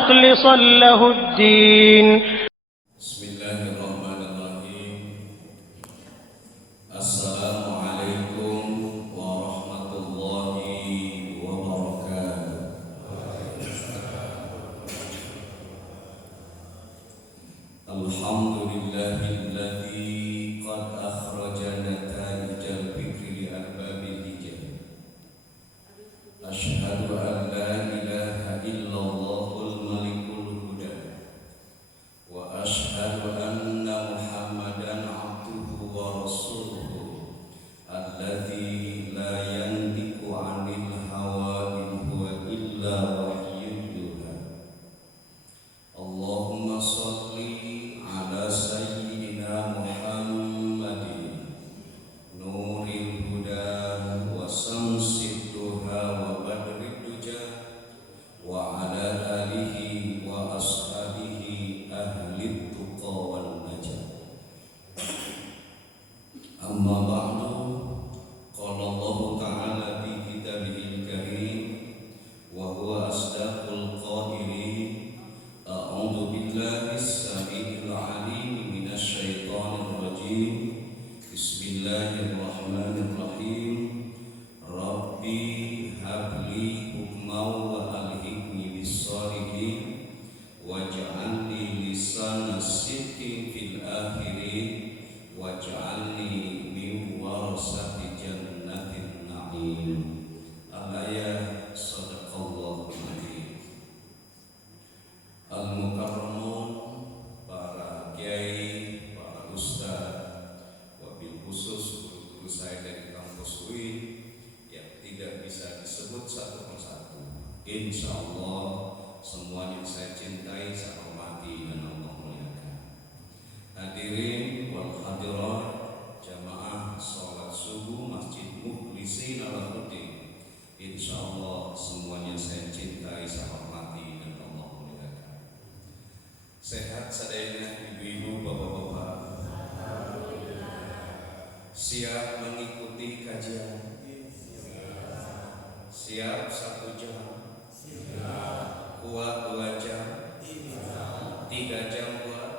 مخلصا له الدين. بسم الله الرحمن الرحيم. السلام عليكم ورحمة الله وبركاته. الحمد لله الذي قد أخرج نتائج الفكر لأرباب الهجر. أشهد أن لا إله إلا الله الملك الهدى، وأشهد أن محمدا عبده ورسوله الذي لا ينطق عن الهوى إن هو إلا وحي يوحى. اللهم صل على سيدنا محمد نور الهدى وشمس الضحى وبدر الدجى، وعلى آله وأصحابه أهل التقى والنجاة. أما بعد، قال الله تعالى في كتابه الكريم وهو أصدق القائلين: أعوذ بالله السميع العليم من الشيطان الرجيم. بسم الله الرحمن الرحيم. ربي هب لي حكما وألحقني بالصالحين واجعلني لسان صدق في الآخرين واجعلني من ورثة جنة النعيم. الآية. صدق الله العظيم. Al-Mukarramun, para kiai, para ustaz, wabil khusus guru-guru saya dari kampus UI yang tidak bisa disebut satu persatu. Insya Allah semuanya saya cintai, saya hormati dan Allah muliakan. Hadirin wal hadirat jamaah sholat subuh Masjid Mukhlisin Alahuddin, insya Allah semuanya saya cintai, saya hormati dan Allah muliakan. Sehat sadayana ibu-ibu, bapak-bapak, siap mengikuti kajian? Siap 1 jam? Kuat 2 jam? 3 jam kuat?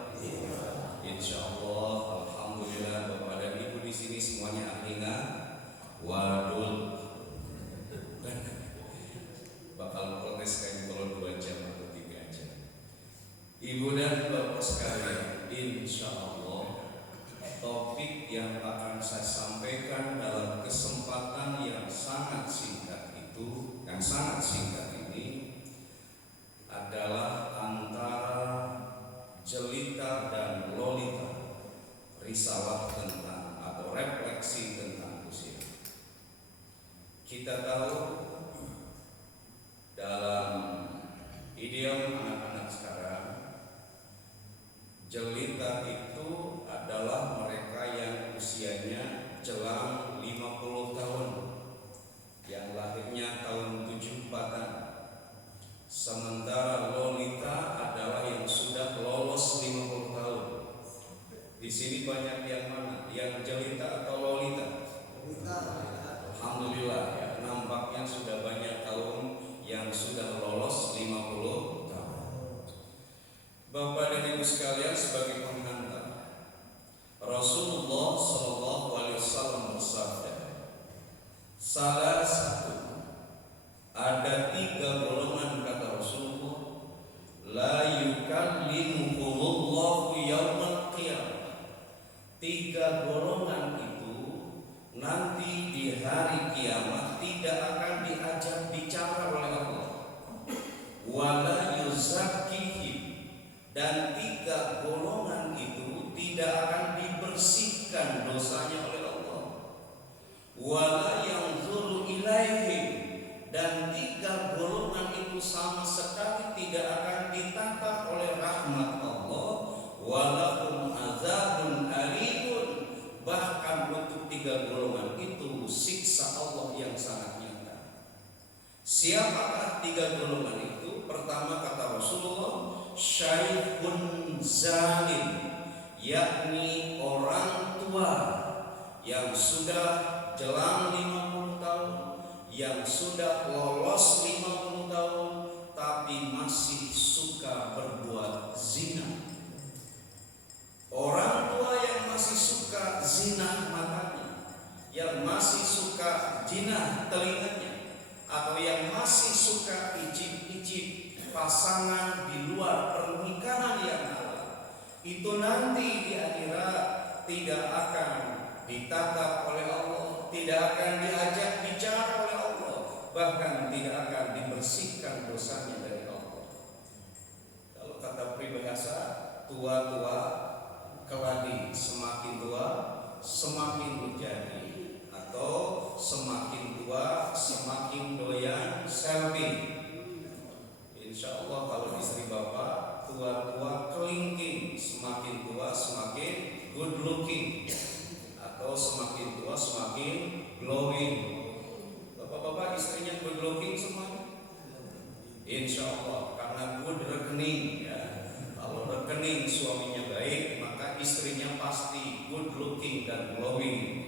Insya Allah, alhamdulillah, bapak dan ibu di sini semuanya ahlinya. Waduh, bakal protes kayak kalau 2 jam atau 3 jam. Ibu dan bapak sekalian, insya Allah topik yang akan saya sampaikan dalam kesempatan yang sangat singkat ini adalah antara jelita dan lolita, risalah tentang atau refleksi tentang usia. Kita tahu dalam idiom anak-anak sekarang, jelita itu adalah mereka yang usianya jelang 50 tahun, yang lahirnya tahun 74-an. Sementara lolita adalah yang sudah lolos 50 tahun. Di sini banyak yang mana? Yang jelita atau lolita? Alhamdulillah ya, nampaknya sudah banyak tahun yang sudah lolos 50 tahun. Bapak dan Ibu sekalian, sebagai pengantar, Rasulullah SAW bersabda, salah satu, ada 3 golongan, kata Rasulullah, la yukallimuhumullahu yaumal qiyamah. 3 golongan itu nanti di hari kiamat tidak akan diajak bicara oleh Allah. Wala yuzakkihim, dan 3 golongan itu tidak akan dibersihkan dosanya oleh Allah. Wala yanzuru ilaihim, dan 3 golongan itu sama sekali tidak akan ditatap oleh rahmat Allah. Walahum azabun alimun, bahkan untuk 3 golongan itu siksa Allah yang sangat nyata. Siapakah 3 golongan itu? Pertama, kata Rasulullah, syaikhun zalim, yakni orang tua yang sudah jelang 50 tahun, yang sudah lolos 50 tahun tapi masih suka suka berbuat zina. Orang tua yang masih suka zina matanya, yang masih suka zina telinganya, atau yang masih suka icip-icip pasangan di luar pernikahan yang halal, itu nanti di akhirat tidak akan ditatap oleh Allah, tidak akan diajak bicara oleh Allah, bahkan tidak akan dibersihkan dosanya dari Allah. Kalau kata peribahasa, tua-tua keladi, semakin tua semakin menjadi, atau semakin tua semakin doyan selfie. Insya Allah kalau istri bapak tua-tua kelingking, semakin tua semakin good looking, atau semakin tua semakin glowing. Bapak-bapak istrinya good looking semuanya? Insya Allah, karena good rekening ya. Kalau rekening suaminya baik, maka istrinya pasti good looking dan glowing.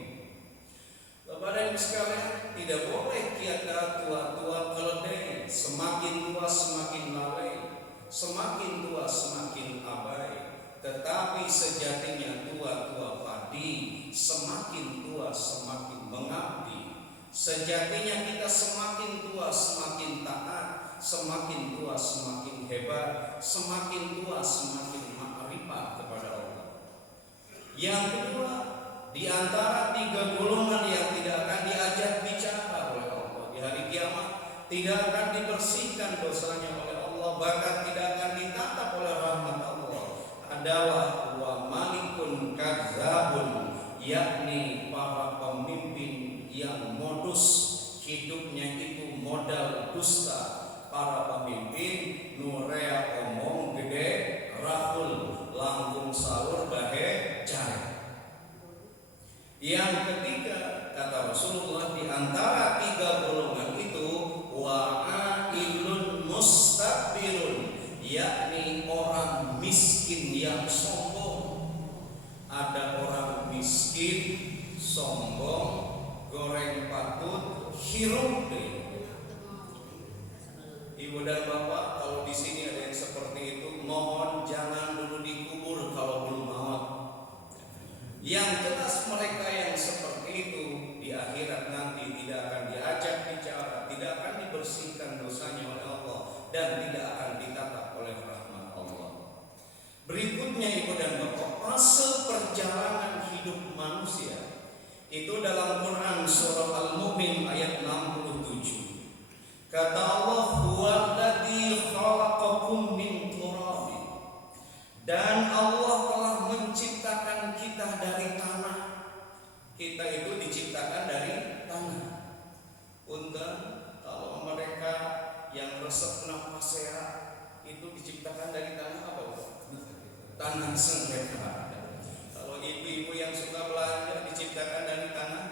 Bapak dan Ibu sekalian, tidak boleh kita tua-tua keledai, semakin tua semakin lalai, semakin tua semakin abai. Tetapi sejatinya tua-tua padi, semakin tua semakin mengabdi. Sejatinya kita semakin tua semakin taat, semakin tua semakin hebat, semakin tua semakin ma'rifat kepada Allah. Yang kedua, di antara tiga golongan yang tidak akan diajak bicara oleh Allah di hari kiamat, tidak akan dibersihkan dosanya oleh Allah, bahkan tidak akan ditatap oleh rahmat Allah, adalah wa malikun kadzabun, yakni para pemimpin yang modus hidupnya itu modal dusta. Para pemimpin nurea omong gede rahul, langkung sahur bahe cai. Yang ketiga, kata Rasulullah, di antara tiga golongan itu wa'ailun mustakbirun, yakni orang miskin yang sombong. Ada orang miskin sombong, goreng patut, hirup deh. Ibu dan bapak, kalau di sini ada yang seperti itu, mohon jangan dulu dikubur kalau belum maut. Yang jelas mereka yang seperti itu di akhirat nanti tidak akan diajak bicara, tidak akan dibersihkan dosanya oleh Allah, dan tidak akan ditatap oleh rahmat Allah. Berikutnya ibu dan bapak, fase perjalanan hidup manusia itu dalam Quran surah Al-Mu'min ayat 67. Kata Allah, huwallazi khalaqakum min turabin, dan Allah telah menciptakan kita dari tanah. Kita itu diciptakan dari tanah. Punten, kalau mereka yang resep nafas sehat itu diciptakan dari tanah apa? Tanah sengketa. Kalau ibu-ibu yang suka belanja diciptakan dari tanah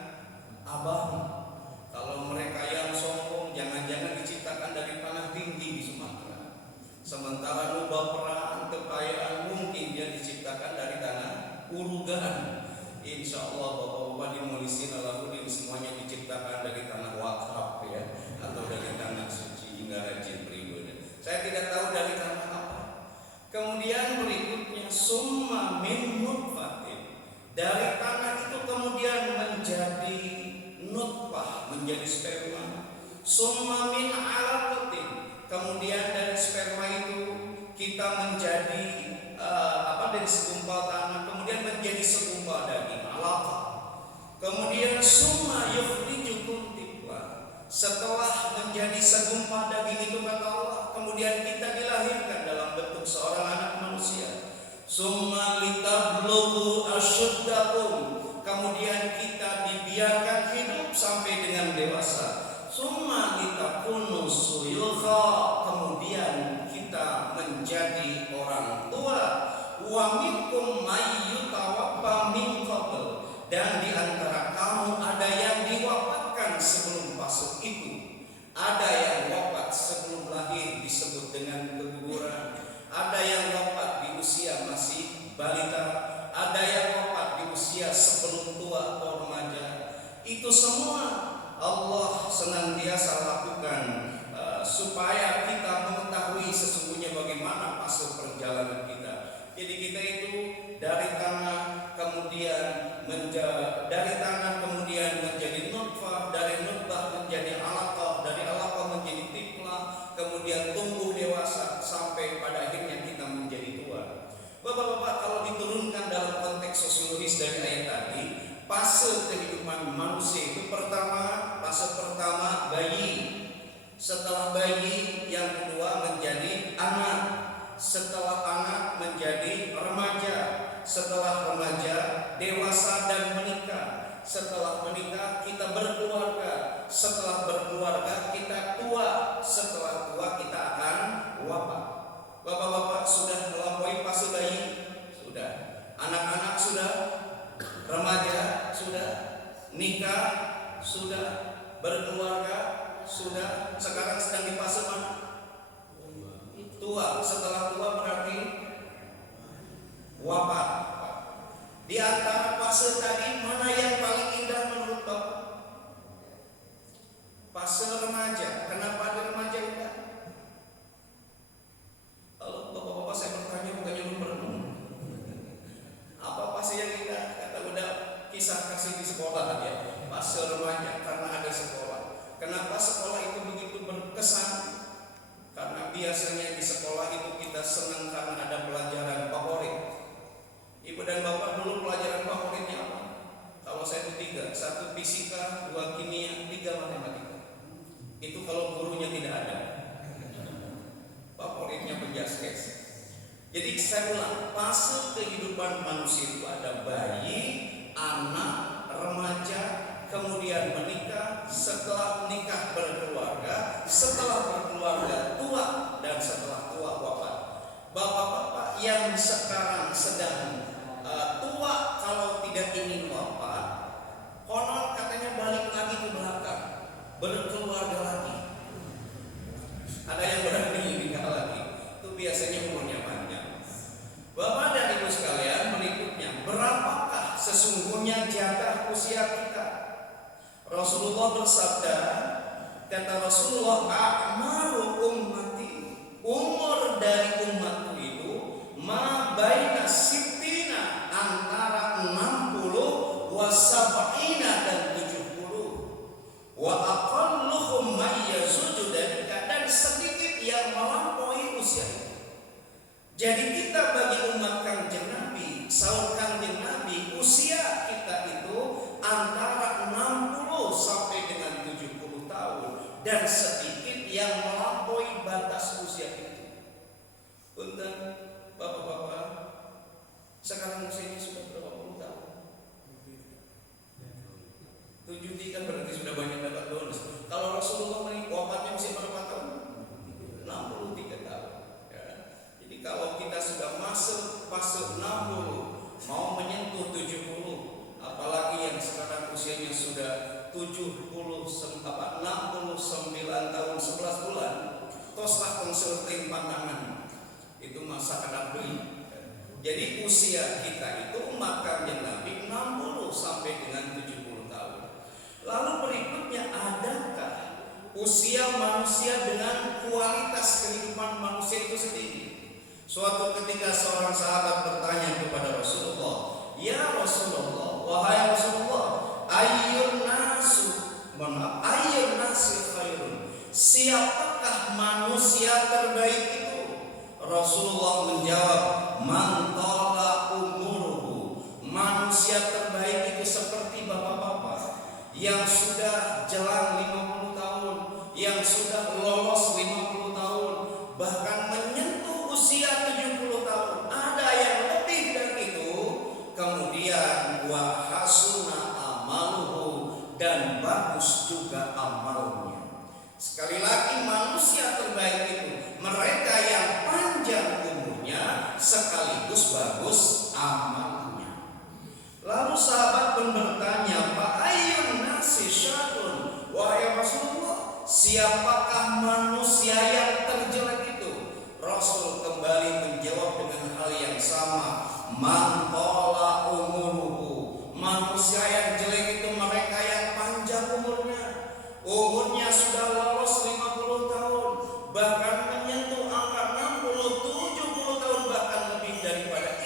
abang. Kalau mereka yang sombong jangan-jangan diciptakan dari tanah tinggi di Sumatera. Sementara lubang peran kekayaan mungkin dia diciptakan dari tanah urugan. Insya Allah bapak-bapak di Mulisin Alahudin semuanya diciptakan dari tanah wakaf ya, atau dari tanah suci hingga rajin pribadi. Saya tidak tahu dari tanah apa. Kemudian berikutnya summa min nutfatin, dari tanah itu kemudian menjadi nutfah, menjadi sperma. Summa min alaqatin, kemudian dari sperma itu kita menjadi dari segumpal tanah kemudian menjadi segumpal daging, alaqah. Kemudian summa yukhrijukum tiflan, setelah menjadi segumpal daging itu kata Allah, kemudian kita dilahirkan dalam bentuk seorang anak manusia. Summa litablughu asyuddakum, kemudian kita dibiarkan hidup sampai dengan dewasa. Summa litakunu suyukha, kemudian kita menjadi orang tua. Wa minkum may yutawaffa min qabl, dan di antara kamu ada yang diwafatkan sebelum fase itu. Ada yang wafat sebelum lahir disebut dengan keguguran. Ada yang wafat di usia masih balita, ada yang wafat di usia sebelum tua atau remaja. Itu semua Allah senantiasa lakukan supaya kita mengetahui sesungguhnya bagaimana Jadi kita itu dari tanah kemudian menjadi nutfah, dari nutfah menjadi alaqah, dari alaqah menjadi tiflah, kemudian tumbuh dewasa sampai pada akhirnya kita menjadi tua. Bapak-bapak, kalau diturunkan dalam konteks sosiologis dari ayat tadi, fase kehidupan manusia itu fase pertama bayi, setelah bayi yang kedua menjadi anak, setelah anak menjadi remaja, setelah remaja dewasa dan menikah, setelah menikah kita berkeluarga, setelah berkeluarga kita tua, setelah tua kita akan wafat. Bapak-bapak sudah melampaui fase bayi, sudah, anak-anak sudah, remaja sudah, nikah sudah, berkeluarga sudah, sekarang sedang di fase mana? Tua. Setelah tua berarti wafat. Di antara fase tadi mana yang paling indah menurut Bapak? Fase remaja. Kenapa ada remaja indah? Kalau bapak-bapak saya bertanya bukannya belum berenung. Apa fase yang indah? Kata udah kisah kasih di sekolah ya. Fase remaja karena ada sekolah. Kenapa sekolah itu begitu berkesan? Karena biasanya di sekolah itu kita senang karena ada pelajaran favorit. Ibu dan bapak dulu pelajaran favoritnya apa? Kalau saya itu 3, 1 fisika, 2 kimia, 3 matematika. Itu kalau gurunya tidak ada. Favoritnya penjaskes. Jadi saya ulang, fase kehidupan manusia itu ada bayi, anak, remaja, kemudian menikah, setelah menikah berkeluarga, setelah berkeluarga tua, dan setelah tua wafat. Bapak-bapak yang sekarang sedang tua, kalau tidak ingin wafat, konon katanya balik lagi ke belakang, berkeluarga lagi. Ada yang berani nikah lagi, itu biasanya umurnya panjang. Bapak dan ibu sekalian, berikutnya, berapakah sesungguhnya jatah usia kita? Rasulullah bersabda, kata Rasulullah, a'maru ummati, umur dari umatku itu ma baina sittina, antara 60 wa sab'ina dan 70, wa aqalluhum may yazuju, dan sedikit yang melampaui usia itu. Jadi kita bagi umat Kanjeng Nabi, sahur Kanjeng Nabi, usia kita itu antara 60 sampai dengan 70 tahun, dan sedikit yang melampaui batas usia itu. Punten bapak-bapak, sekarang usianya sudah berapa puluh tahun? 73 berarti sudah banyak dapat bonus. Kalau Rasulullah wafatnya usia berapa tahun? 63 tahun ya. Jadi kalau kita sudah masuk fase 60, mau menyentuh 70, apalagi yang sekarang usianya sudah 69 tahun 11 bulan, toslah konsulting pantangan, itu masa anak beli. Jadi usia kita itu umat Kanjeng Nabi 60 sampai dengan 70 tahun. Lalu berikutnya, adakah usia manusia dengan kualitas kehidupan manusia itu sendiri? Suatu ketika seorang sahabat bertanya kepada Rasulullah, ya Rasulullah, wahai Rasulullah, ayyun nasi khairun, siapakah manusia terbaik itu? Rasulullah menjawab, man tala umuruhu, manusia terbaik itu seperti bapak-bapak yang sudah jelang 50 tahun, yang sudah lolos 50 tahun, bahkan menyentuh usia 70 tahun. Ada yang lebih dari itu. Kemudian wa hasuna amaluhu, dan bagus juga amalnya. Sekali lagi, manusia terbaik itu mereka yang panjang umurnya sekaligus bagus amalnya. Lalu sahabat pun bertanya, Pak ayyun nasi syarrun, wahai Rasulullah, siapakah manusia yang terjelek itu? Rasul kembali menjawab dengan hal yang sama, man tala umuruhu, manusia yang jelek itu mereka yang panjang umurnya sudah lolos 50 tahun, bahkan menyentuh angka 60, 70 tahun, bahkan lebih daripada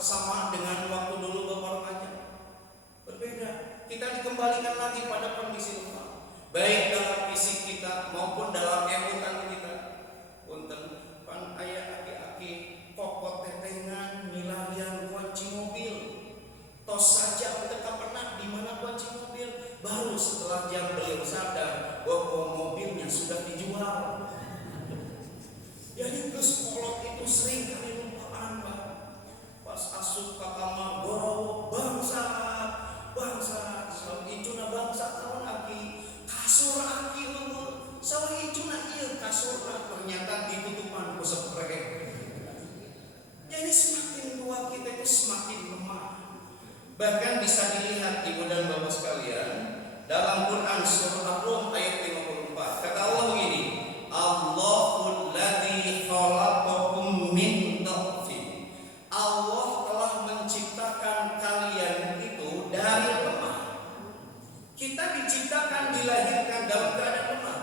sama dengan waktu dulu Bapak remaja? Berbeda. Kita dikembalikan lagi pada kondisi lemah, baik dalam fisik kita maupun dalam emotan kita. Punten pan aya aki-aki kokot tetengan milarian kunci mobil. Tos saja mereka pernah di mana kunci mobil, baru setelah jam beliau sadar bahwa mobilnya sudah dijual. Jadi geus kolot itu sering kali lumpaan, Pak. Pas asup ka kamar gorowo bangsa saur icuna bangsa naon aki kasur aki leuweung saur icuna ieu kasurna ternyata ditutupan ku sprei. Jadi semakin tua kita itu semakin lemah. Bahkan bisa dilihat ibu dan bapak sekalian dalam Quran surah Ar-Rum ayat 54 kata Allah begini, Allahul ladzi khalaqakum min dhafin. Allah telah menciptakan kalian itu dari lemah. Kita diciptakan dilahirkan dalam keadaan lemah.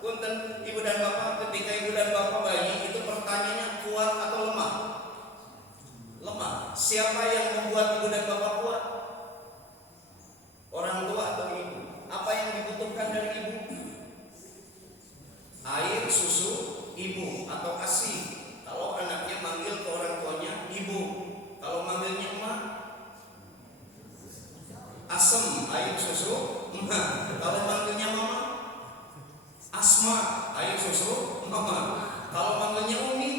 Punten ibu dan bapak, ketika ibu dan bapak bayi itu pertanyaannya kuat atau lemah? Lemah. Siapa yang membuat ibu dan bapak kuat? Orang tua atau ibu? Apa yang dibutuhkan dari ibu? Air, susu, ibu atau ASI. Kalau anaknya manggil ke orang tuanya ibu, kalau manggilnya emak, asem, air, susu, emak. Kalau manggilnya mama, asma, air, susu, mama. Kalau manggilnya umi,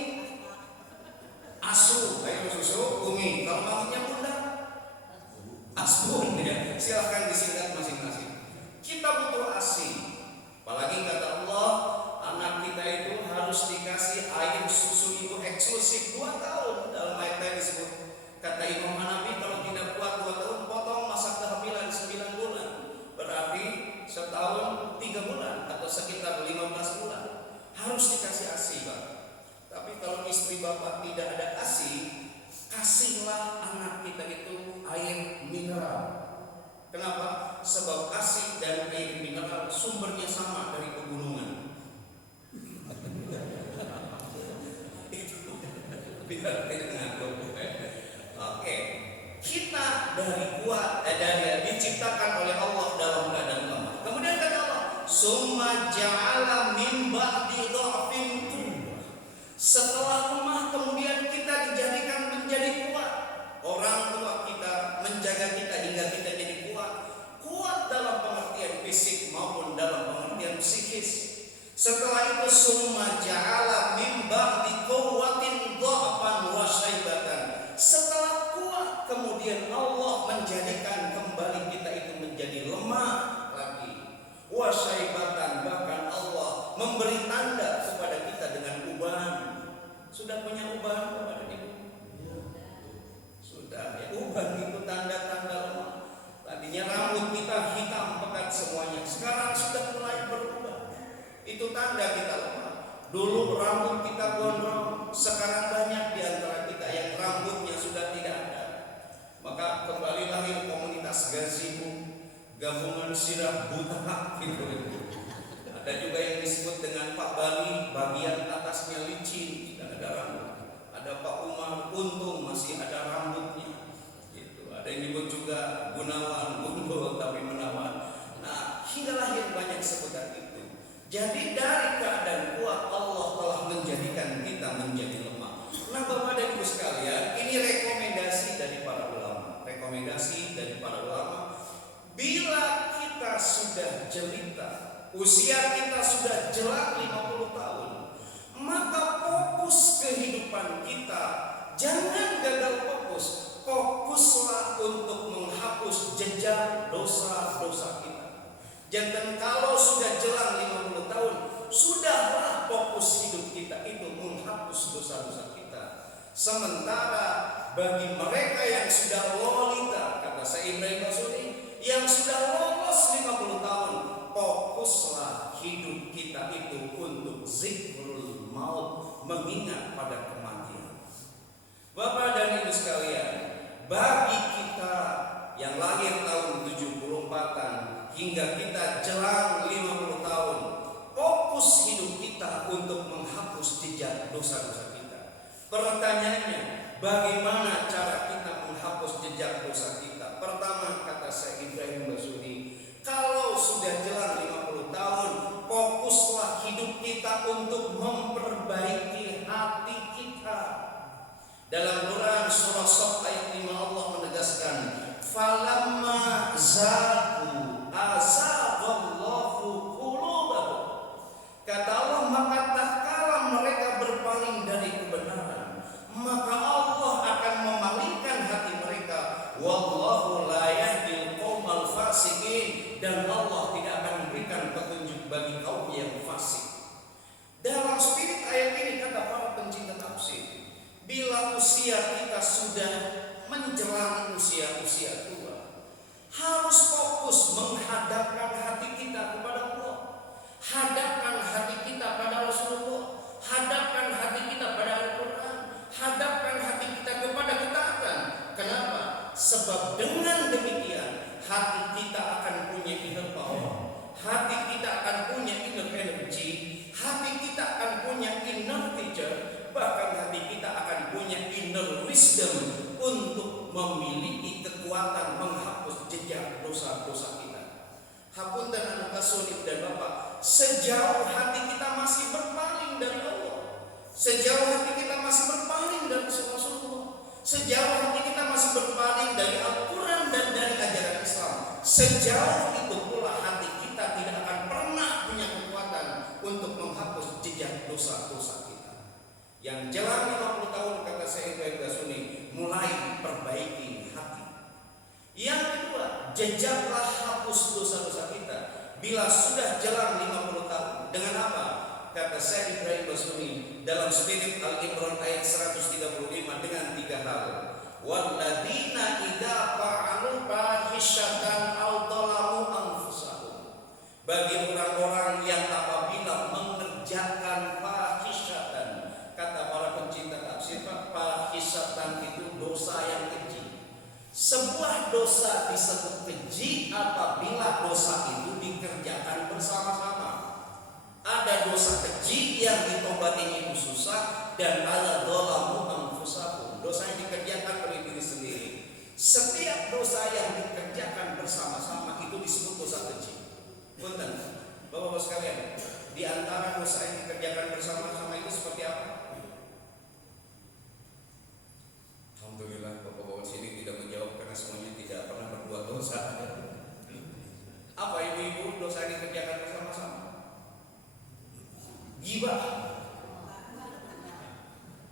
asu, air, susu, umi. Kalau manggilnya bunda, asbun. Ya, silahkan disingkat masing-masing. Kita butuh ASI. Apalagi kata Allah, anak kita itu harus dikasih air susu itu eksklusif 2 tahun. Dalam ayat yang disebut, kata Imam Hanafi kalau tidak kuat 2 tahun, potong masa kehamilan 9 bulan. Berarti setahun 3 bulan atau sekitar 15 bulan harus dikasih ASI, Pak. Tapi kalau istri bapak tidak ada ASI, kasihlah anak kita itu air mineral. Kenapa? Sebab ASI dan air mineral sumbernya sama dari pegunungan. Biar tidak nganggur. Oke. Kita dari kuat dari diciptakan oleh Allah dalam keadaan lemah. Kemudian kata Allah, "Summa ja'ala min ba'di dha'fin quwwah." Setelah lemah kemudian kita dijadikan menjadi kuat. Orang tua kita menjaga kita hingga kita jadi kuat. Kuat dalam pengertian fisik maupun dalam pengertian psikis. Setelah itu summa ja'ala min ba'di quwwatin dha'fan wa syaibatan. Setelah kuat kemudian Allah menjadikan kembali kita itu menjadi lemah lagi. Wa syaibatan, bahkan Allah memberi tanda kepada kita dengan ubahan. Sudah punya ubahan kepada ibu? Sudah ya, ubahan itu tanda-tanda lemah. Tadinya rambut kita hitam pekat semuanya, sekarang sudah mulai berubah. Itu tanda kita lemah. Dulu rambut kita gondrong, sekarang banyak di antara kita yang rambutnya sudah tidak ada. Maka kembali lahir komunitas Gazibu, gabungan sirah buta gitu. Ada juga yang disebut dengan Pak Bali, bagian atasnya licin, tidak ada rambut. Ada Pak Umar, untung masih ada rambutnya. Gitu. Ada yang disebut juga Gunawan, gundul tapi menawan. Nah, hingga lahir banyak sebutan itu. Jadi dari keadaan kuat Allah telah menjadikan kita menjadi lemah. Nah, Bapak dan Ibu sekalian, ini rekomendasi dari para ulama. Rekomendasi dari para ulama. Bila kita sudah jelita, usia kita sudah jelang 50 tahun, maka fokus kehidupan kita jangan gagal fokus. Fokuslah untuk menghapus jejak dosa-dosa kita. Jangan kalau sudah jelang 50 tahun, sudahlah fokus hidup kita itu menghapus dosa-dosa kita. Sementara bagi mereka yang sudah lolita, kata Syekh Ibrahim Basuri, yang sudah lolos 50 tahun, fokuslah hidup kita itu untuk zikrul maut, mengingat pada kematian. Bapak dan Ibu sekalian, bagi kita yang lahir tahun 74-an hingga kita jelang 50 tahun, fokus hidup kita untuk menghapus jejak dosa-dosa kita. Pertanyaannya, bagaimana cara kita wallahu la yahdil qaumal fasiqin, dan Allah tidak akan memberikan petunjuk bagi kaum yang fasik. Dalam spirit ayat ini kata para pencinta tafsir, bila usia kita sudah menjelang usia tua, harus fokus menghadapkan hati kita kepada Allah, hadapkan hati kita pada Rasulullah, hadapkan hati kita pada Al-Quran, hadapkan hati kita kepada ketaatan. Kenapa? Sebab dengan demikian hati kita akan punya inner power, hati kita akan punya inner energy, hati kita akan punya inner teacher, bahkan hati kita akan punya inner wisdom untuk memiliki kekuatan menghapus jejak dosa-dosa kita. Hapunten anu kasunit dan Bapak, sejauh hati kita masih berpaling dari Allah, sejauh hati kita masih berpaling dari Rasulullah, sejauh hati kita masih berpaling dari Al-Quran dan dari ajaran Islam, sejauh itu pula hati kita tidak akan pernah punya kekuatan untuk menghapus jejak dosa-dosa kita. Yang jelas 50 tahun kata Syekh Ibrahim Basuni, mulai perbaiki hati. Yang kedua, jejaklah hapus dosa-dosa kita. Bila sudah jalan 50 tahun, dengan apa? Kata Syekh Ibrahim Basuni dalam spirit Al-Imran ayat 135 dengan 3 hal. Walladzina idza fa'alu fahisyatan aw dhalamu anfusahum. Bagi orang-orang yang apabila mengerjakan fahisyatan, kata para pencinta tafsir, fahisyatan itu dosa yang keji. Sebuah dosa disebut keji apabila dosa itu dikerjakan bersama-sama. Ada dosa keji yang ditobati itu susah, dan ada dhalamu anfusahum, dosa yang dikerjakan oleh diri sendiri. Setiap dosa yang dikerjakan bersama-sama itu disebut dosa keji. Punten, Bapak-bapak sekalian, di antara dosa yang dikerjakan bersama-sama itu seperti apa? Alhamdulillah Bapak-bapak sini tidak menjawab karena semuanya tidak pernah berbuat dosa. Apa ibu-ibu dosa yang dikerjakan bersama-sama? Ghibah.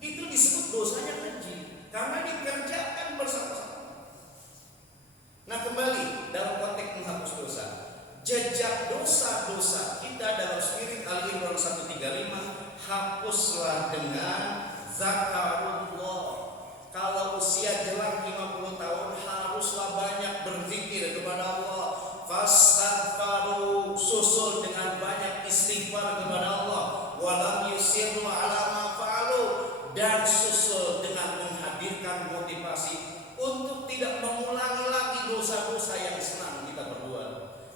Itu disebut dosanya keji karena dikerjakan bersama-sama. Nah, kembali dalam konteks menghapus dosa, jejak dosa-dosa kita dalam spirit Al-Imran 135, hapuslah dengan zakarullah. Kalau usia jelang 50 tahun, haruslah banyak berzikir kepada Allah. Fastaghfiru, susul dengan banyak istighfar kepada Allah. Walam yusirru ala ma fa'alu, dan susul dengan menghadirkan motivasi untuk tidak mengulangi lagi dosa-dosa yang senang kita berbuat.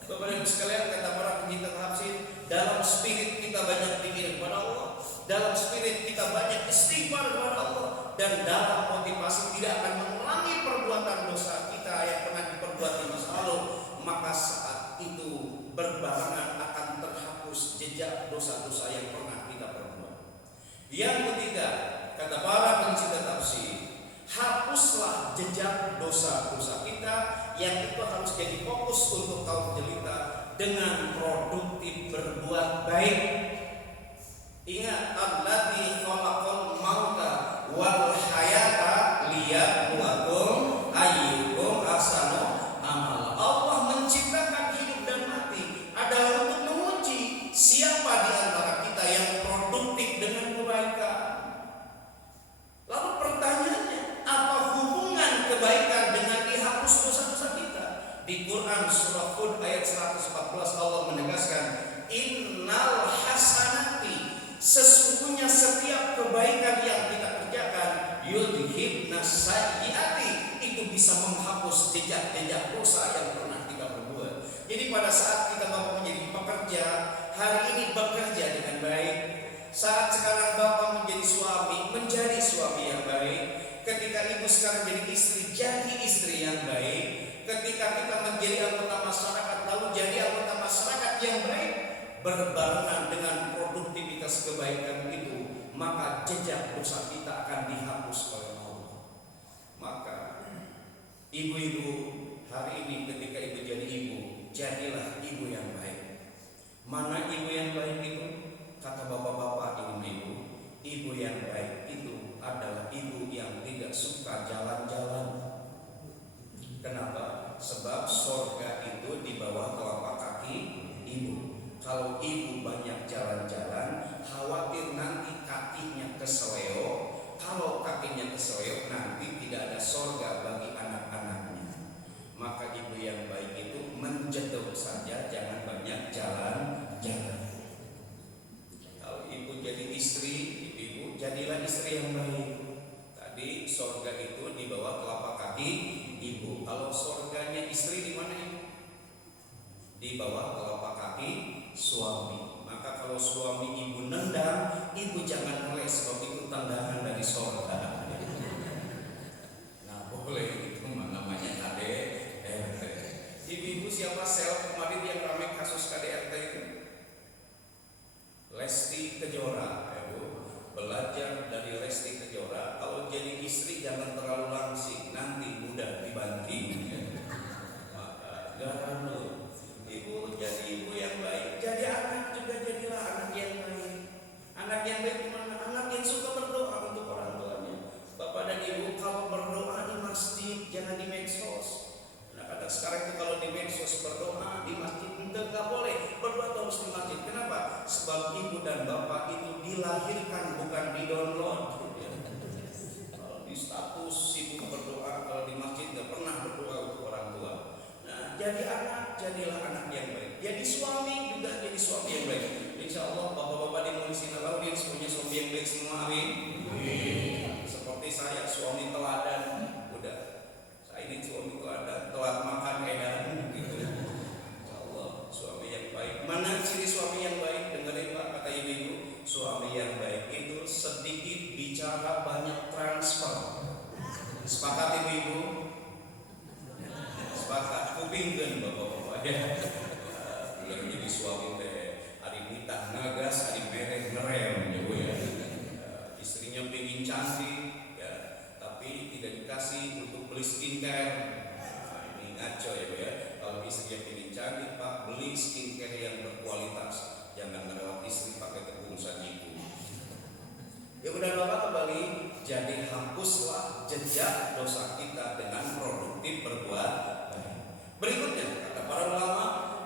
Bapak Ibu sekalian, kata para pencinta tafsir, dalam spirit kita banyak zikir kepada Allah, dalam spirit kita banyak istighfar kepada Allah, dan dalam motivasi tidak akan mengulangi perbuatan dosa kita yang pernah diperbuat di masa lalu, maka saat itu berbarengan akan terhapus jejak dosa-dosa yang pernah kita perbuat. Yang ketiga, kata para pencinta tafsir, hapuslah jejak dosa-dosa kita, yang itu harus jadi fokus untuk kaum jelita dengan produktif berbuat baik. Ingat, allati khalaqal mauta wal hayata liyabluwakum ayyukum ahsanu amala. Allah menciptakan hidup dan mati adalah untuk menguji siapa di antara kita yang produktif dengan kebaikan. Lalu pertanyaannya, apa hubungan kebaikan dengan dihapus dosa-dosa kita? Di Quran surah Hud ayat 114 Allah menegaskan, innal hasanati, sesungguhnya setiap kebaikan yang kita kerjakan, yudhibna sayyiati, itu bisa menghapus jejak-jejak dosa yang pernah kita perbuat. Jadi pada saat kita Bapak menjadi pekerja, hari ini bekerja dengan baik. Saat sekarang Bapak menjadi suami yang baik. Ketika ibu sekarang jadi istri yang baik. Ketika kita menjadi anggota masyarakat, lalu jadi anggota masyarakat yang baik, berbarengan dengan produktivitas kebaikan itu, maka jejak dosa kita akan dihapus oleh Allah. Maka ibu-ibu hari ini ketika ibu jadi ibu, jadilah ibu yang baik. Mana ibu yang baik itu? Kata bapak-bapak, ibu yang baik itu adalah ibu yang tidak suka jalan-jalan. ibu. Kalau surganya istri di mana ibu? Di bawah telapak kaki suami. Maka kalau suami ibu nendang, ibu jangan ngeles, sebab itu tandangan dari surga. Nah boleh, itu namanya KDRT. Ibu-ibu siapa sel kemarin yang ramai kasus KDRT itu? Lesti Kejora, ya Bu. Belajar dari Lesti Kejora. Kalau jadi istri jangan terlalu langsing, nanti mudah dibanting. Maka jangan dulu. Ibu jadi ibu yang baik, jadi anak juga jadilah anak yang baik. Anak yang baik gimana? Anak yang suka berdoa untuk orang tuanya. Bapak dan ibu kalau berdoa di masjid, jangan di medsos. Nah, sekarang itu kalau di medsos berdoa di masjid enggak boleh. Berdoa harus di masjid. Kenapa? Sebab ibu dan bapak itu dilahirkan bukan di-download. Kalau di status ibu berdoa, kalau di masjid enggak pernah berdoa untuk orang tua. Nah, jadi anak, jadilah anak yang baik. Jadi suami juga jadi suami yang baik. Insya Allah bapak-bapak di Munisina Laudin semuanya suami yang baik semua, amin. Seperti saya suami teladan, udah. Saya ini suami teladan, telat makan edan gitu. Insya Allah suami yang baik. Mana ciri suami yang baik? Dengerin Pak kata ibu-ibu, suami yang baik itu sedikit bicara banyak transfer. Sepakat ibu-ibu? Sepakat, kupingkeun bapak-bapak ya. Bulan jadi suami teh hari nitah nagas, hari merek ngerem ya Bu ya. Istrinya pengen cantik ya, tapi tidak dikasih untuk beli skincare. Nah, ini ngaco ya Bu ya. Kalau istrinya pengen cantik Pak, beli skincare yang berkualitas. Jangan merawat istri pakai tepung sajiku. Ya udah Bapak kembali, jadi hapuslah jejak dosa kita dengan produktif berbuat baik. Berikutnya kata para ulama,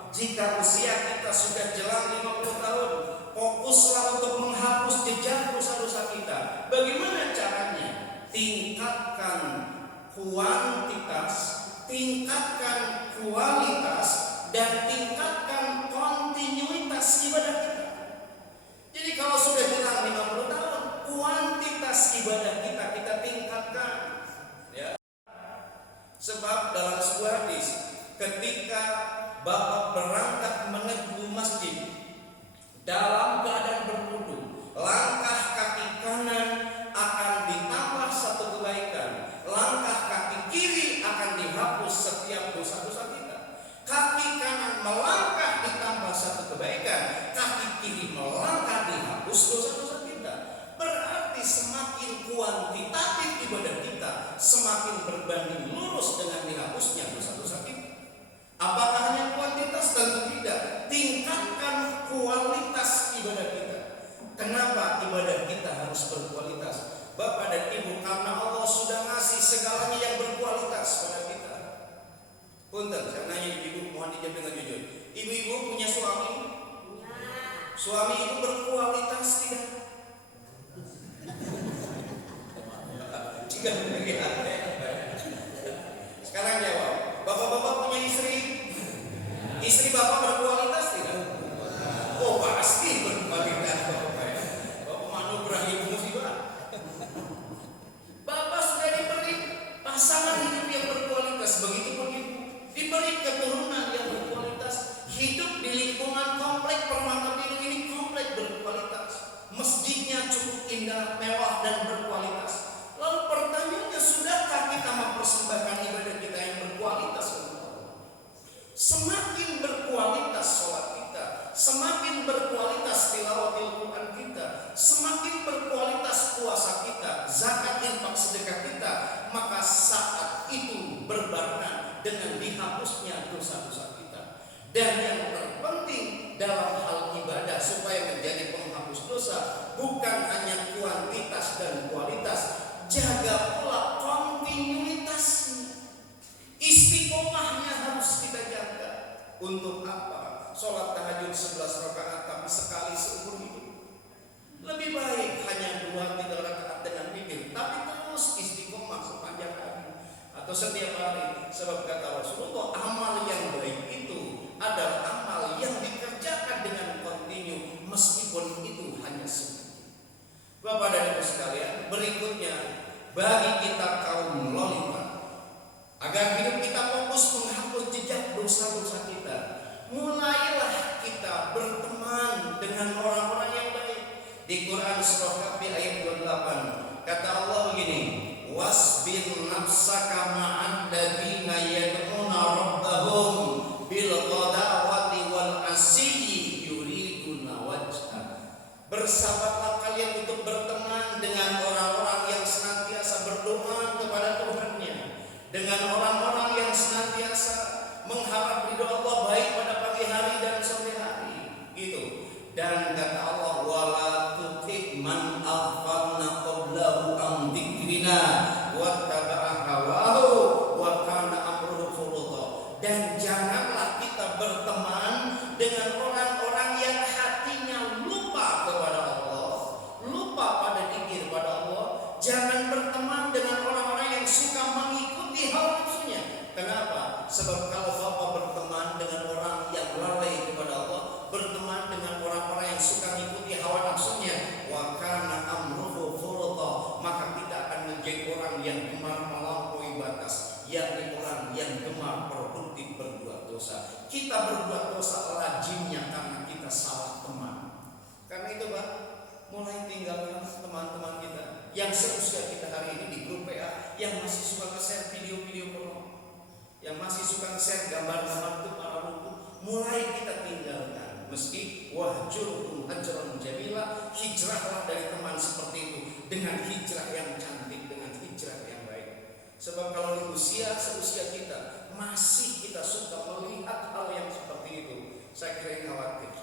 jika usia kita sudah jelang 50 tahun, fokuslah untuk menghapus jejak dosa-dosa kita. Bagaimana caranya? Tingkatkan kuantitas, tingkatkan kualitas, dan tingkatkan kontinuitas ibadah kita. Jadi kalau sudah jelang 50 tahun, kuantitas ibadah kita tingkatkan. Ya. Sebab dalam sebuah hadis, ketika Bapak berangkat menuju masjid dalam keadaan berwudu, langkah kaki kanan akan ditambah satu kebaikan, langkah kaki kiri akan dihapus setiap dosa-dosa kita. Kaki kanan melangkah ditambah satu kebaikan, kaki kiri melangkah dihapus dosa-dosa kita. Berarti semakin kuantitatif ibadah kita, semakin berbanding lurus dengan dihapusnya dosa-dosa kita. Apakah hanya kuantitas? Tentu tidak. Tingkatkan kualitas ibadah kita. Kenapa ibadah kita harus berkualitas? Bapak dan Ibu, karena Allah sudah ngasih segalanya yang berkualitas pada kita. Punten, saya nanya ibu, mohon dijawab dengan jujur. Ibu-ibu punya suami? Suami itu berkualitas tidak? Jika sekarang jawab. Bapak-bapak punya istri? Istri bapak berkualitas tidak? Oh pasti berkualitas bapak. Bapak manuverah ibu musibah. Bapak sudah diberi pasangan hidup yang berkualitas. Begitupun ibu diberi keturunan yang berkualitas. Hidup di lingkungan komplek Permata Biru ini komplek berkualitas. Masjidnya cukup indah, mewah dan berkualitas. Lalu pertanyaannya, sudahkah kita mempersembahkan ibadah kita yang berkualitas? Semakin berkualitas sholat kita, semakin berkualitas tilawatil Quran kita, semakin berkualitas puasa kita, zakat, infak, sedekah kita, maka saat itu berbarengan dengan dihapusnya dosa-dosa kita. Dan yang terpenting dalam hal ibadah supaya menjadi penghapus dosa bukan hanya kuantitas dan kualitas, jaga pula kontinuitasnya. Istiqomahnya harus kita jaga. Untuk apa? Sholat tahajud 11 rakaat tapi sekali seumur hidup. Lebih baik hanya 2-3 rakaat dengan mikir, tapi terus istiqomah sepanjang hari atau setiap hari. Sebab kata Rasulullah, amal yang baik itu adalah amal yang dikerjakan dengan kontinu meskipun itu hanya sedikit. Bapak dan Ibu sekalian, berikutnya bagi kita kaum lolita, bersahabatlah kalian untuk berteman dengan orang-orang yang senantiasa berdoa kepada Tuhannya, dengan orang-orang yang senantiasa mengharap ridho Allah baik pada pagi hari dan sore hari, gitu. Dan kata Allah, wala tuti man aghfalna qablahu an dzikrina wattaba'a hawahu wa kana amruhu furuta. Dan janganlah kita berteman dengan orang-orang yang hatinya lupa kepada Allah, lupa pada dzikir pada Allah. Jangan berteman dengan orang-orang yang suka mengikuti hawa nafsunya. Kenapa? Sebab kalau Bapak berteman dengan orang yang lalai kepada Allah, berteman dengan orang-orang yang suka mengikuti hawa nafsunya, wa kana amruhu furuta, maka kita akan menjadi orang yang gemar melampaui batas, yakni orang yang gemar produktif berbuat dosa. Kita berbuat dosa rajinnya karena kita salah teman. Karena itu Pak, mulai tinggalkan teman-teman kita yang seusia kita hari ini di grup PA, yang masih suka nge-share video-video porno, yang masih suka nge-share gambar-gambar itu para ruku, mulai kita tinggalkan. Meski wahjurhum hajran jamila, hijrahlah dari teman seperti itu dengan hijrah yang cantik, dengan hijrah yang baik. Sebab kalau di seusia kita masih kita suka melihat hal yang seperti itu, saya kira khawatir.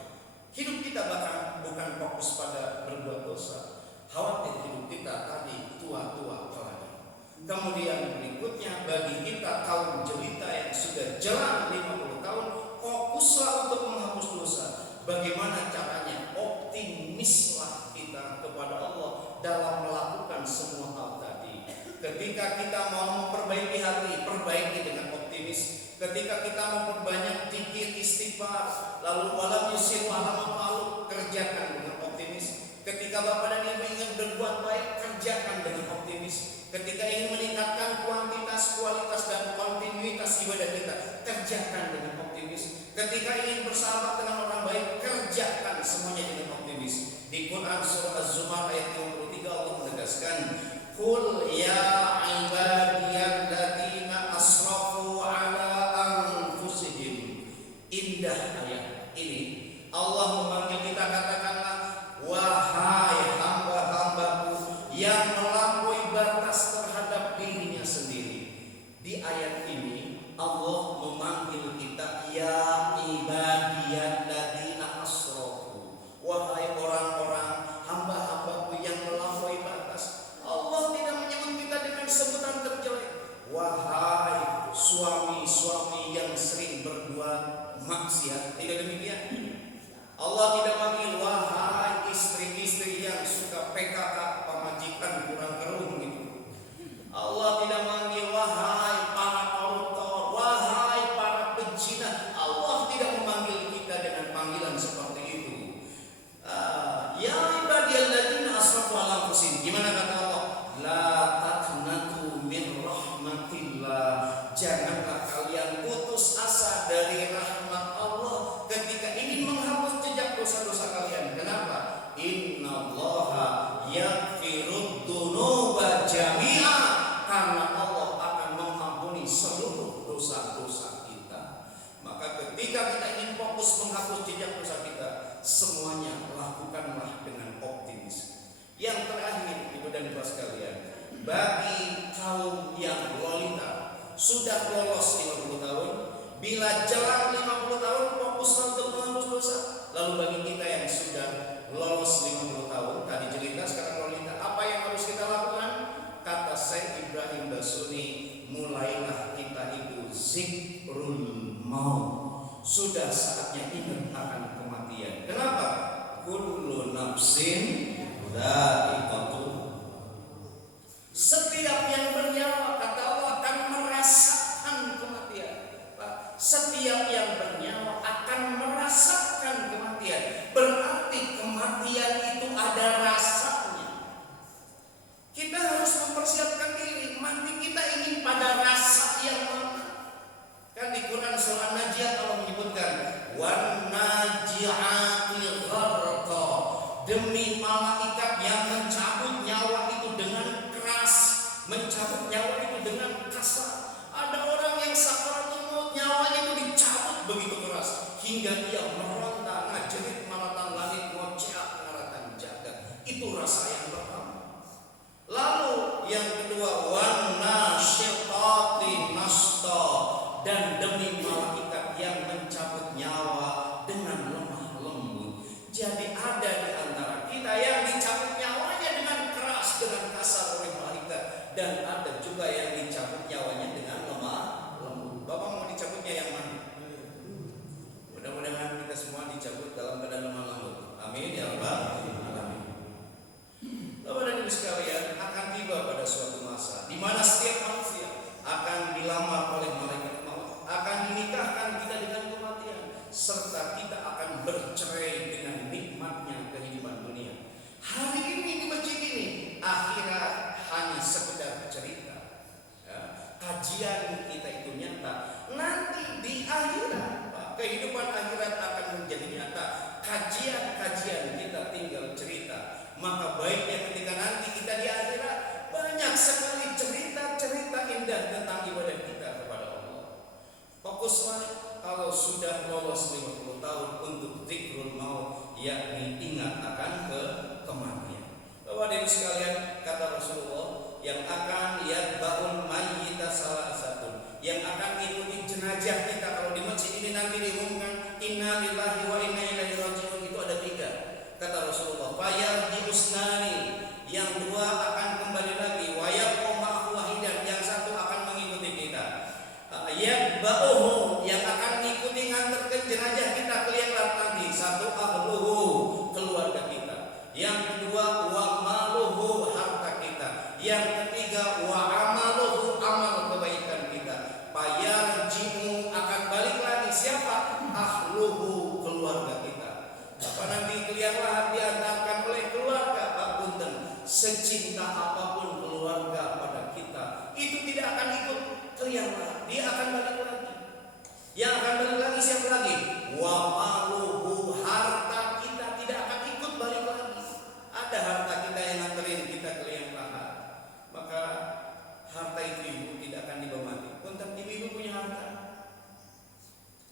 Hidup kita bahkan bukan fokus pada berbuat dosa, khawatir hidup kita tadi tua-tua lagi. Kemudian berikutnya, bagi kita kaum jelita yang sudah jalan 50 tahun, fokuslah untuk menghapus dosa. Bagaimana caranya? Optimislah kita kepada Allah dalam melakukan semua hal tadi. Ketika kita mau memperbaiki hati, perbaiki dengan optimis. Ketika kita mau memperbanyak dzikir istighfar, lalu walam yusiru ala ma fa'alu, kerjakan dengan optimis. Ketika Bapak dan Ibu ingin berbuat baik, kerjakan dengan optimis. Ketika ingin meningkatkan kuantitas, kualitas dan kontinuitas ibadah kita, kerjakan dengan optimis. Ketika ingin bersahabat dengan orang baik, kerjakan semuanya dengan optimis. Di Quran surah Az-Zumar ayat 53 Allah menegaskan, Qul ya ibadiyalladzina asrafu ala anfusihim. Indah ayat ini. Allah memanggil kita, katakanlah, wahai hamba-hambaku yang melampaui batas terhadap dirinya sendiri. Di ayat ini Allah memanggil kita, ya ibadiyalladzina asrafu, wahai orang-orang hamba-hambaku yang melampaui batas. Allah tidak menyebut kita dengan sebutan terjelek. Wahai suami-suami yang sering berbuat maksiat, tidak demikian. Allah tidak memanggil wahai istri-istri yang suka PKK, pemajikan kurang kerum gitu. Allah tidak memanggil wahai para koruptor, wahai para pezina. Allah tidak memanggil kita dengan panggilan seperti itu. Ya ibadiyalladzina asrafu ala anfusihim. Gimana kata Allah? La taqnatu min rahmatillah. Janganlah kalian putus asa dari rahmat Allah ketika ingin menghapus jejak dosa-dosa kalian. Kenapa? Innallaha yaghfirud dzunuba jami'a. Karena Allah akan mengampuni seluruh dosa-dosa kita. Maka ketika kita ingin fokus menghapus jejak dosa kita, semuanya lakukanlah dengan optimis. Yang terakhir, Ibu dan Bapak sekalian, bagi kaum yang lolita, sudah lolos 50 tahun, bila jalan 50 tahun fokuslah untuk menghapus dosa. Lalu bagi kita yang sudah lolos 50 tahun, tadi jelita sekarang lolita, apa yang harus kita lakukan? Kata Syekh Ibrahim Basuni, mulailah kita itu zikrul maut. Sudah saatnya ingat akan kematian. Kenapa? Kullu nafsin dha'iqatul. Setiap yang bernyawa, kata Allah, akan merasakan kematian. Setiap yang bernyawa akan merasakan kematian. Berarti kematian itu ada rasanya. Kita harus mempersiapkan diri. Mati kita ingin pada rasa yang mana? Kan di Quran surah An-Najiat Allah menyebutkan, wan naji'ati gharqa, demi malaikat yang mencabut nyawa itu dengan keras, mencabut nyawa itu dengan kasar. Ada orang yang sakaratul maut, nyawanya itu dicabut begitu keras hingga ia meronta, ngajerit maratan langit, ngocak maratan jagat. dan demi malaikat yang mencabut nyawa dengan lemah lembut. Jadi ada di antara kita yang dicabut nyawanya dengan keras, dengan kasar oleh malaikat, dan ada juga yang dicabut nyawanya dengan lemah lembut. Bapak mau dicabutnya yang mana? Mudah-mudahan kita semua dicabut dalam keadaan lemah lembut. Amin ya rabbal alamin. Bapak dan Ibu sekalian, akan tiba pada suatu masa di mana setiap manusia akan dilamar oleh malaikat maut, akan dinikahkan kita dengan kematian, serta kita akan bercerai dengan nikmatnya kehidupan dunia. Hari ini di masjid ini, akhirat hanya sekedar cerita. Ya, kajian kita itu nyata. Nanti di akhirat, Pak, kehidupan akhirat akan menjadi nyata. Kajian-kajian kita tinggal cerita. Maka baiknya ketika nanti kita di akhirat, banyak sekali cerita-cerita indah tentang ibadah kita kepada Allah. Fokuslah kalau sudah lolos 50 tahun untuk zikrul maut, yakni ingat akan kematian. Bapak dan Ibu sekalian, kata Rasulullah, yang akan yatba'ul mayyita salah satu, yang akan mengikuti jenazah kita kalau di masjid ini nanti diumumkan inna lillahi wa inna ilaihi raji'un, itu ada 3. Kata Rasulullah, fayarji usnani, yang 2 akan kembali lagi, wa yaqum wahidan, yang 1 akan mengikuti kita. Yatba'uhu, yang akan mengikuti ngantar ke jenazah kita ke akhirat nanti, 1 ahluhu, keluarga kita. Yang kedua, wa maluhu, harta kita. Yang ketiga, wa amaluhu, amal kebaikan kita. Fayarji'u, akan balik lagi siapa? Ahluhu, keluarga kita. Apa nanti kelihatlah diantarkan oleh keluarga, Pak Punten, secinta apapun keluarga pada kita, itu tidak akan ikut kelihatlah, dia akan balik lagi. Yang akan balik lagi siapa lagi? Wa maluhu, harta kita tidak akan ikut balik lagi. Ada harta kita yang nganterin kita ke liang lahat. Maka harta itu ibu tidak akan dibawa mati. Punten, ibu punya harta?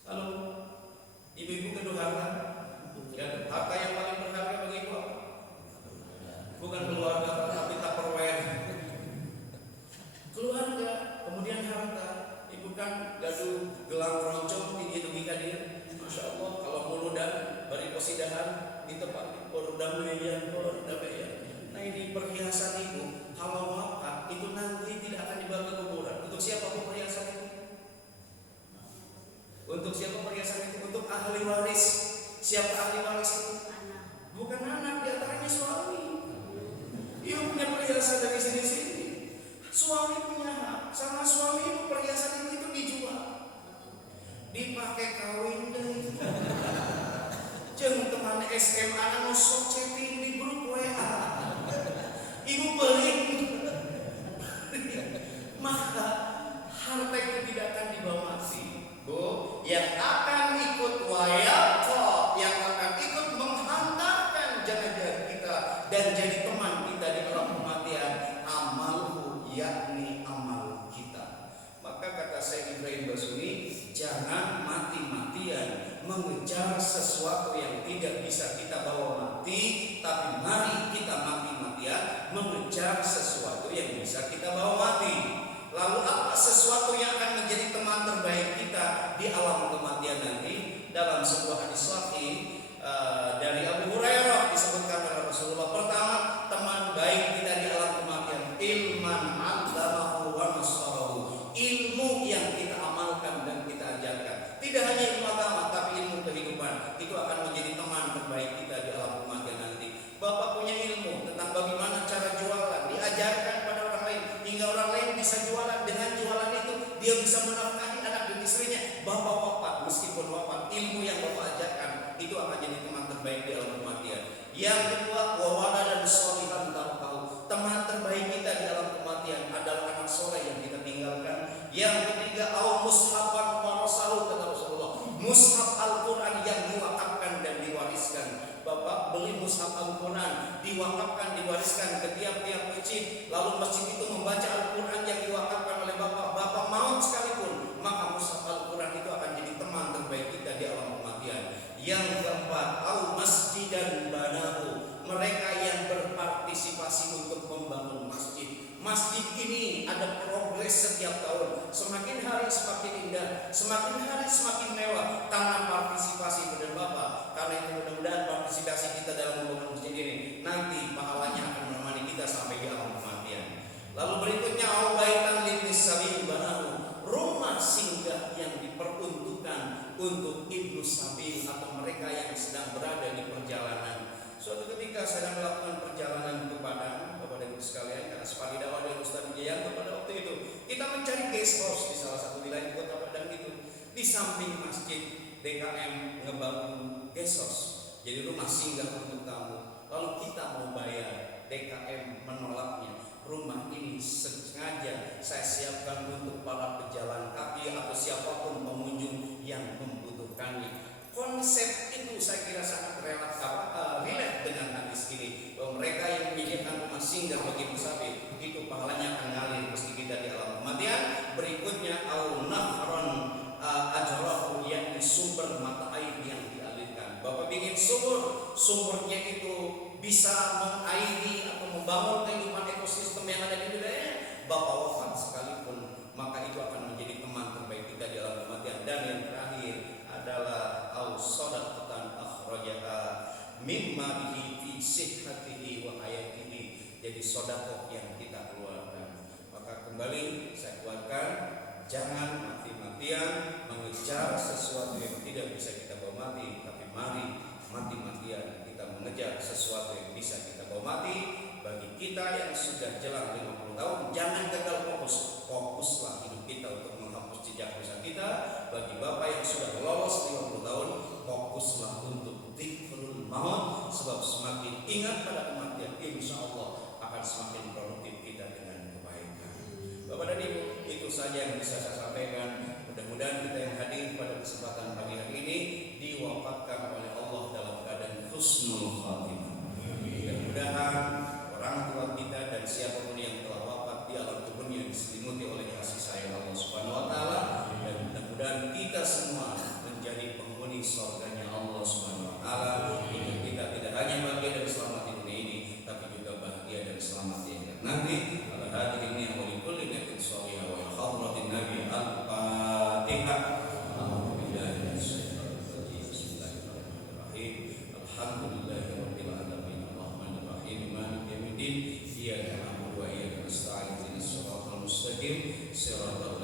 Halo, ibu kedua harta? Ya, harta yang paling berharga bagi ibu apa? Bukan keluarga, tapi tupperware. Keluarga, kemudian harta. Ibu kan gaduh gelang roncong tinggi-tinggi dia. Masya Allah, kalau muludan bari posidahan di tempat pordamaian. Nah ini perhiasan ibu, kalau wafat itu nanti tidak akan dibawa ke kuburan. Untuk siapa perhiasan itu? Untuk siapa perhiasan itu? Untuk ahli waris. Siapa ahli waris itu? Bukan anak, diantaranya suami. Ibu punya perhiasan dari sini-sini. Suami punya hak. Sama suami itu perhiasan itu dijual, dipakai kawin deh. Jangan teman SMA ngosok chatting di grup WA. Ibu beli. Maka harta itu tidak akan dibawa mati. Bu, yang akan ikut wayaqah, yang akan ikut menghantarkan jenazah kita dan jadi teman kita di alam kematian, amalhu, yakni amal kita. Maka kata Syekh Ibrahim Basuni, jangan mati-matian mengejar sesuatu yang tidak bisa kita bawa mati, tapi mari kita mati-matian mengejar sesuatu yang bisa kita bawa mati. Lalu apa sesuatu yang akan menjadi teman terbaik kita di alam kematian nanti? Dalam sebuah hadis sahih dari Abu Hurairah disebutkan oleh Rasulullah, pertama, teman baik kita di alam kematian, ilman 'allamahu wa nasarahu, ilmu yang kita amalkan dan kita ajarkan. Tidak hanya ilmu agama, tapi ilmu kehidupan, itu akan menjadi teman terbaik kita di alam kematian nanti. Bapak punya ilmu tentang bagaimana cara jualan, diajarkan pada orang lain, hingga orang lain bisa jualan. Dengan jualan itu dia bisa menafkahi anak dan istrinya. Bapak wafat, meskipun wafat, ilmu yang Bapak ajarkan itu akan jadi teman terbaik di alam kematian. Yang kedua, wawala dan sholihan tarakahu, teman terbaik kita di alam kematian adalah anak soleh yang kita tinggalkan. Yang ketiga, au mushafan warasahu, kata Rasulullah, mushaf Al-Quran yang diwakafkan dan diwariskan. Bapak beli mushaf Al-Quran, diwakafkan, diwariskan ke tiap-tiap masjid, lalu masjid itu membaca Al-Quran yang diwakafkan oleh Bapak. Bapak maut sekalipun, maka mushaf Al-Quran itu akan jadi teman terbaik kita di alam kematian. Yang keempat, au masjidan banahu, mereka yang berpartisipasi untuk membangun masjid. Masjid ini ada progres setiap tahun, semakin hari semakin semakin indah, semakin hari semakin mewah tanpa partisipasi Ibu dan Bapak. Karena itu mudah-mudahan partisipasi kita dalam membangun masjid ini nanti pahalanya akan menemani kita sampai di alam kematian. Lalu berikutnya al-baitan lis-sabil banahu, rumah singgah yang diperuntukkan untuk ibnu sabil atau mereka yang sedang berada di perjalanan. Suatu ketika saya melakukan perjalanan ke Padang, Bapak dan Ibu sekalian, karena sepagi dakwah dengan Ustaz Wijayanto pada waktu itu, kita mencari guest house di salah satu wilayah kota Padang itu. Di samping masjid DKM ngebangun guest house, jadi rumah singgah untuk tamu. Lalu kita mau bayar, DKM menolaknya. Rumah ini sengaja saya siapkan untuk para pejalan kaki atau siapapun pengunjung yang membutuhkannya. Konsep itu saya kira sangat relate dengan hadis ini, bahwa mereka yang menyediakan rumah singgah bagi musafir itu pahalanya akan ngalir meski kita di alam kematian. Berikutnya al-nahron ajrahu, yakni sumber mata air yang dialirkan. Bapak bikin sumurnya itu bisa mengairi atau membangun kehidupan ekosistem yang ada di wilayah. Bapak wafat sekalipun, maka itu akan menjadi teman terbaik kita di alam kematian. Dan yang terakhir adalah al-sadaqatan akhrajaha mimma bihi fi sihhatihi wa hayatihi. Jadi sedekah yang kita keluarkan. Maka kembali saya kuatkan, jangan mati-matian mengejar sesuatu yang tidak bisa kita bawa mati, tapi mari mati-matian kita mengejar sesuatu yang bisa kita bawa mati. Bagi kita yang sudah jelang 50 tahun, jangan gagal fokuslah hidup kita untuk menghapus jejak dosa kita. Bagi Bapak yang sudah lolos 50 tahun, fokuslah untuk dzikrul maut, sebab semakin ingat pada kematian, insya Allah akan semakin produktif kita dengan kebaikan. Bapak dan Ibu, itu saja yang bisa saya sampaikan. Mudah-mudahan kita yang hadir pada kesempatan pagi hari ini diwafatkan oleh Allah dalam keadaan husnul khatimah. Mudah-mudahan orang tua kita dan siapapun yang telah wafat di alam kuburnya diselimuti oleh kasih sayang Allah Subhanahu wa taala, dan mudah-mudahan kita semua menjadi penghuni surganya Allah Subhanahu wa taala. Kita tidak hanya bahagia dan selamat di dunia ini, tapi juga bahagia dan selamat di akhirat nanti. Ala hadirin yang wa likulli niyatin shalihah wa hadratin nabi al-fatihah. Alhamdulillahirabbil alamin arrahmanir rahim maliki yaumiddin iyyaka na'budu wa iyyaka nasta'in ihdinas siratal mustaqim siratal